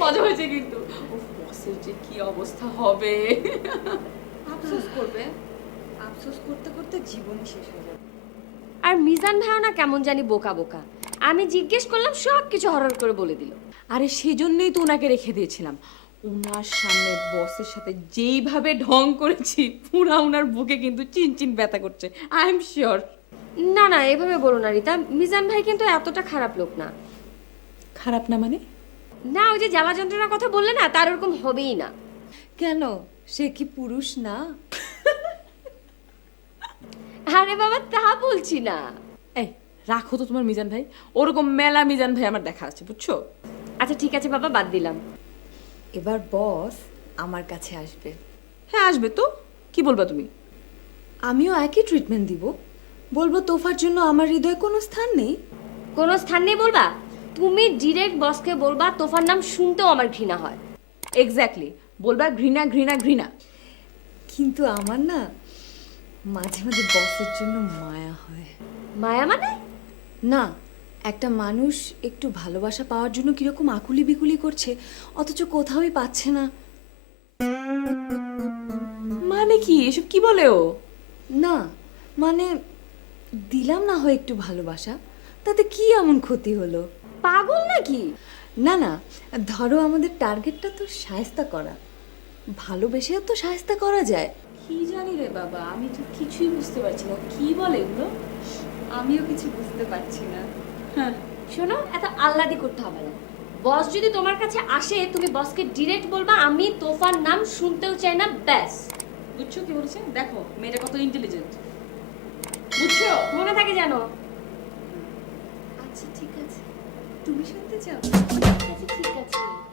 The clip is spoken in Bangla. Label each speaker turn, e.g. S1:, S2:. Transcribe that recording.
S1: মজা হয়েছে কিন্তু। বসের যে কি অবস্থা হবে।
S2: আফসোস করবে, আফসোস করতে করতে জীবন শেষ হয়ে যাবে।
S3: আর মিজান ভাইও না কেমন জানি বোকা বোকা, আমি জিজ্ঞেস করলাম সব কিছু হরর করে বলে দিল।
S1: আরে সেজন্যই তো ওনাকে রেখে দিয়েছিলাম। ওনার সামনে বসের সাথে যেইভাবে ঢং করেছি পুরা ওনার বুকে কিন্তু চিনচিন ব্যথা করছে, আই এম শিওর।
S3: না না, এভাবে বলো না রিতা, মিজান ভাই কিন্তু এতটা খারাপ লোক না।
S1: খারাপ না মানে?
S3: না, ওই যে জ্বালা যন্ত্রণার কথা বললে না, তার ওরকম হবেই না।
S2: কেন, সে কি পুরুষ না?
S3: আরে বাবা, তা বলছি না।
S1: এই রাখো তো তোমার মিজান ভাই, ওরকম মেলা মিজান ভাই আমার দেখা আছে, বুঝছো?
S3: আচ্ছা ঠিক আছে বাবা, বাদ দিলাম।
S2: এবার বস আমার কাছে আসবে,
S1: হ্যাঁ আসবে তো, কি বলবা তুমি?
S2: আমিও একই ট্রিটমেন্ট দিব। বলবো তোফার জন্য আমার হৃদয়ে কোনো স্থান নেই।
S3: কোনো স্থান নেই বলবা? তুমি ডিরেক্ট বসকে বলবা তোফার নাম শুনতেও আমার ঘৃণা হয়।
S1: এক্স্যাক্টলি, বলবা ঘৃণা ঘৃণা ঘৃণা।
S2: কিন্তু আমার না মাঝে মাঝে বসের জন্য মায়া হয়।
S3: মায়া মানে?
S2: না, একটা মানুষ একটু ভালোবাসা পাওয়ার জন্য কিরকম আকুলি বিকুলি করছে, অথচ কোথাওই পাচ্ছে না।
S1: মানে কি এসব কি বলে ও?
S2: না মানে দিলাম না হয় একটু ভালোবাসা, তাতে কি এমন ক্ষতি হলো?
S3: পাগল নাকি?
S2: না না, ধরো আমাদের টার্গেটটা তো শায়েস্তা করা, ভালোবেসেও তো শায়েস্তা করা যায়।
S1: কি জানি রে বাবা, আমি তো কিছুই বুঝতে পারছি না, কি বলে এগুলো?
S2: আমিও কিছু বুঝতে পারছি না।
S1: হ্যাঁ,
S3: শোনো, এত আহ্লাদি করতে হবে না। বস যদি তোমার কাছে আসে, তুমি বসকে ডিরেক্ট বলবা আমি তোফার নাম শুনতেও চাই না, ব্যাস।
S1: বুঝছো কি বলেছে? দেখো মেয়েটা কত ইন্টেলিজেন্ট, বুঝছো?
S3: মনে থাকে জানো।
S2: আচ্ছা ঠিক আছে, তুমি শুনতে চাও?
S3: আচ্ছা ঠিক আছে।